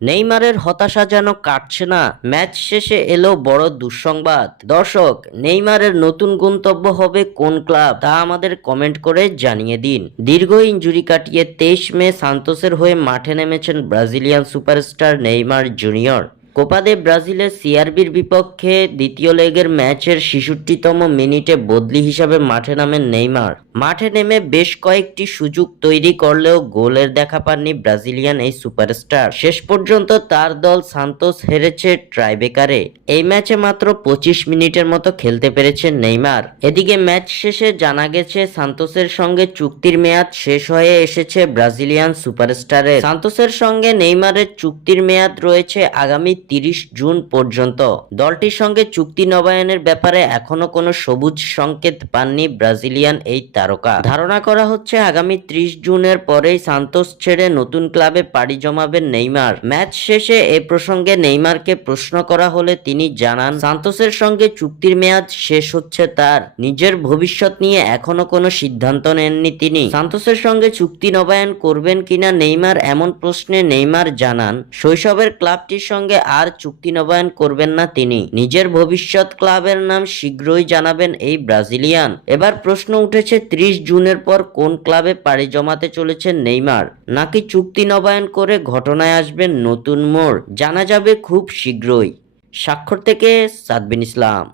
নেইমারের হতাশা যেন কাটছে না, ম্যাচ শেষে এলো বড় দুঃসংবাদ। দর্শক, নেইমারের নতুন গন্তব্য হবে কোন ক্লাব, তা আমাদের কমেন্ট করে জানিয়ে দিন। দীর্ঘ ইঞ্জুরি কাটিয়ে তেইশ মে সান্তোসের হয়ে মাঠে নেমেছেন ব্রাজিলিয়ান সুপারস্টার নেইমার জুনিয়র। কোপাদে ব্রাজিলের সিআরবির বিপক্ষে দ্বিতীয় লেগের ম্যাচের ছেষট্টিতম মিনিটে বদলি হিসাবে মাঠে নামেন নেইমার। মাঠে নেমে বেশ কয়েকটি সুযোগ তৈরি করলেও গোলের দেখা পাননি ব্রাজিলিয়ান এই সুপারস্টার। শেষ পর্যন্ত তার দল সান্তোস হেরেছে ট্রাইবেকারে। এই ম্যাচে মাত্র পঁচিশ মিনিটের মতো খেলতে পেরেছে নেইমার। এদিকে ম্যাচ শেষে জানা গেছে, সান্তোসের সঙ্গে চুক্তির মেয়াদ শেষ হয়ে এসেছে ব্রাজিলিয়ান সুপারস্টারের। সান্তোসের সঙ্গে নেইমারের চুক্তির মেয়াদ রয়েছে আগামী তিরিশ জুন পর্যন্ত। দলটির সঙ্গে চুক্তি নবায়নের ব্যাপারে এখনও কোনো সবুজ সংকেত পাননি ব্রাজিলিয়ান এই তারকা। ধারণা করা হচ্ছে আগামী ত্রিশ জুনের পরেই সান্তোস ছেড়ে নতুন ক্লাবে পাড়ি জমাবেন নেইমার। ম্যাচ শেষে এ প্রসঙ্গে নেইমারকে প্রশ্ন করা হলে তিনি জানান, সান্তোসের সঙ্গে চুক্তির মেয়াদ শেষ হচ্ছে তার। নিজের ভবিষ্যৎ নিয়ে এখনও কোনো সিদ্ধান্ত নেননি তিনি। সান্তোসের সঙ্গে চুক্তি নবায়ন করবেন কিনা নেইমার এমন প্রশ্নে নেইমার জানান, শৈশবের ক্লাবটির সঙ্গে আর চুক্তি নবায়ন করবেন না তিনি। নিজের ভবিষ্যৎ ক্লাবের নাম শীঘ্রই জানাবেন এই ব্রাজিলিয়ান। এবার প্রশ্ন উঠেছে, ত্রিশ জুনের পর কোন ক্লাবে পাড়ি জমাতে চলেছেন নেইমার? নাকি চুক্তি নবায়ন করে ঘটনায় আসবেন নতুন মোড়? জানা যাবে খুব শীঘ্রই। স্বাক্ষর থেকে সাদবিন ইসলাম।